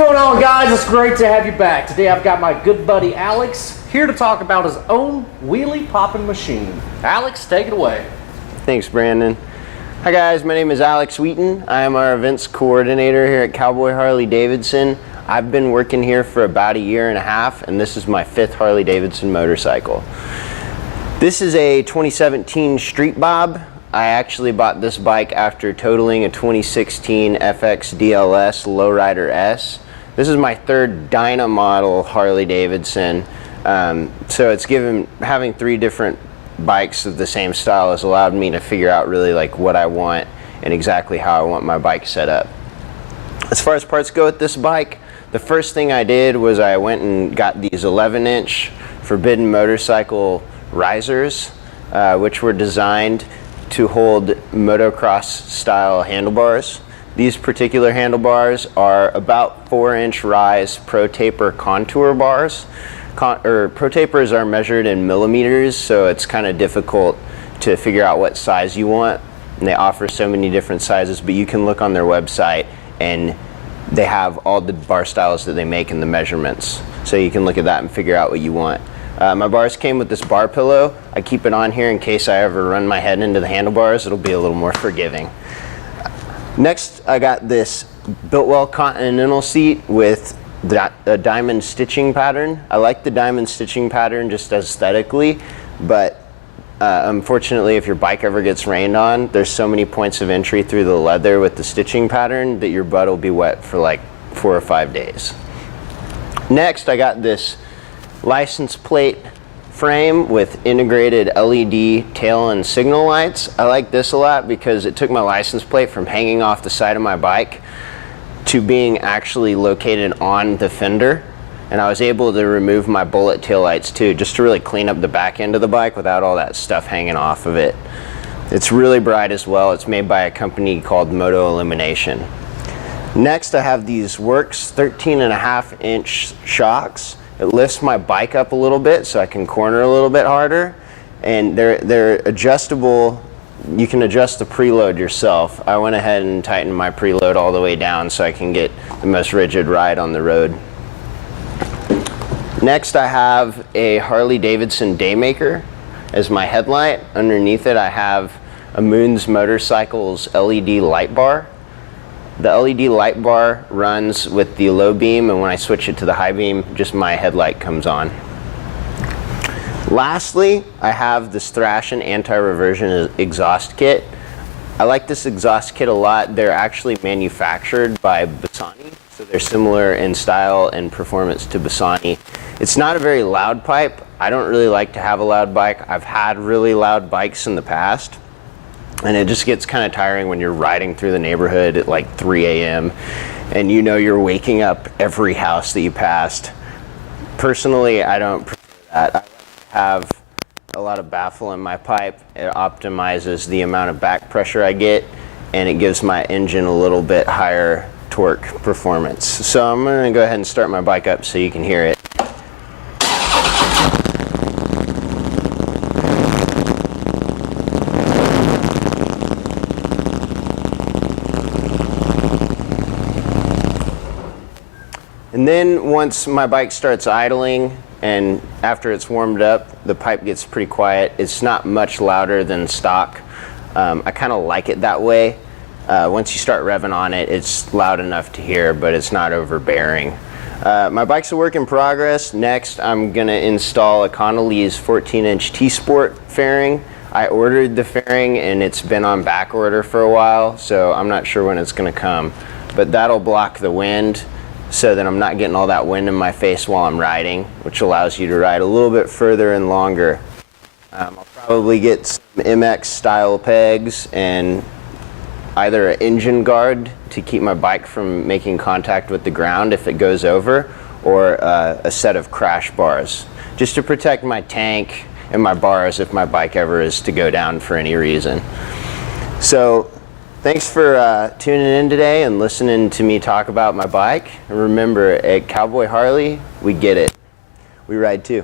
going on, guys? It's great to have you back. Today I've got my good buddy Alex here to talk about his own wheelie popping machine. Alex, take it away. Thanks, Brandon. Hi guys, my name is Alex Wheaton. I am our events coordinator here at Cowboy Harley-Davidson. I've been working here for about a year and a half, and this is my 5th Harley-Davidson motorcycle. This is a 2017 Street Bob. I actually bought this bike after totaling a 2016 FX DLS Lowrider S. This is my 3rd Dyna model Harley-Davidson. So it's having 3 different bikes of the same style has allowed me to figure out really like what I want and exactly how I want my bike set up. As far as parts go with this bike, the first thing I did was I went and got these 11-inch Forbidden Motorcycle risers, which were designed to hold motocross style handlebars. These particular handlebars are about 4-inch rise Pro Taper contour bars. Pro Tapers are measured in millimeters, so it's kind of difficult to figure out what size you want. And they offer so many different sizes, but you can look on their website and they have all the bar styles that they make and the measurements. So you can look at that and figure out what you want. My bars came with this bar pillow. I keep it on here in case I ever run my head into the handlebars. It'll be a little more forgiving. Next, I got this Biltwell Continental seat with a diamond stitching pattern. I like the diamond stitching pattern just aesthetically, but unfortunately if your bike ever gets rained on, there's so many points of entry through the leather with the stitching pattern that your butt will be wet for like 4 or 5 days. Next, I got this license plate frame with integrated LED tail and signal lights. I like this a lot because it took my license plate from hanging off the side of my bike to being actually located on the fender, and I was able to remove my bullet tail lights too, just to really clean up the back end of the bike without all that stuff hanging off of it. It's really bright as well. It's made by a company called Moto Illumination. Next, I have these Works 13.5-inch shocks. It lifts my bike up a little bit so I can corner a little bit harder, and they're adjustable. You can adjust the preload yourself. I went ahead and tightened my preload all the way down so I can get the most rigid ride on the road. Next, I have a Harley-Davidson Daymaker as my headlight. Underneath it, I have a Moons Motorcycles LED light bar. The LED light bar runs with the low beam, and when I switch it to the high beam, just my headlight comes on. Lastly, I have this Thrashin anti-reversion exhaust kit. I like this exhaust kit a lot. They're actually manufactured by Bassani, so they're similar in style and performance to Bassani. It's not a very loud pipe. I don't really like to have a loud bike. I've had really loud bikes in the past, and it just gets kind of tiring when you're riding through the neighborhood at like 3 a.m. and you know you're waking up every house that you passed. Personally, I don't prefer that. I like to have a lot of baffle in my pipe. It optimizes the amount of back pressure I get, and it gives my engine a little bit higher torque performance. So I'm going to go ahead and start my bike up so you can hear it. And then once my bike starts idling and after it's warmed up, the pipe gets pretty quiet. It's not much louder than stock. I kind of like it that way. Once you start revving on it, it's loud enough to hear, but it's not overbearing. My bike's a work in progress. Next, I'm going to install a Connelly's 14-inch T-Sport fairing. I ordered the fairing and it's been on back order for a while, so I'm not sure when it's going to come. But that'll block the wind, so that I'm not getting all that wind in my face while I'm riding, which allows you to ride a little bit further and longer. I'll probably get some MX style pegs and either an engine guard to keep my bike from making contact with the ground if it goes over, or a set of crash bars, just to protect my tank and my bars if my bike ever is to go down for any reason. So thanks for tuning in today and listening to me talk about my bike. And remember, at Cowboy Harley, we get it. We ride too.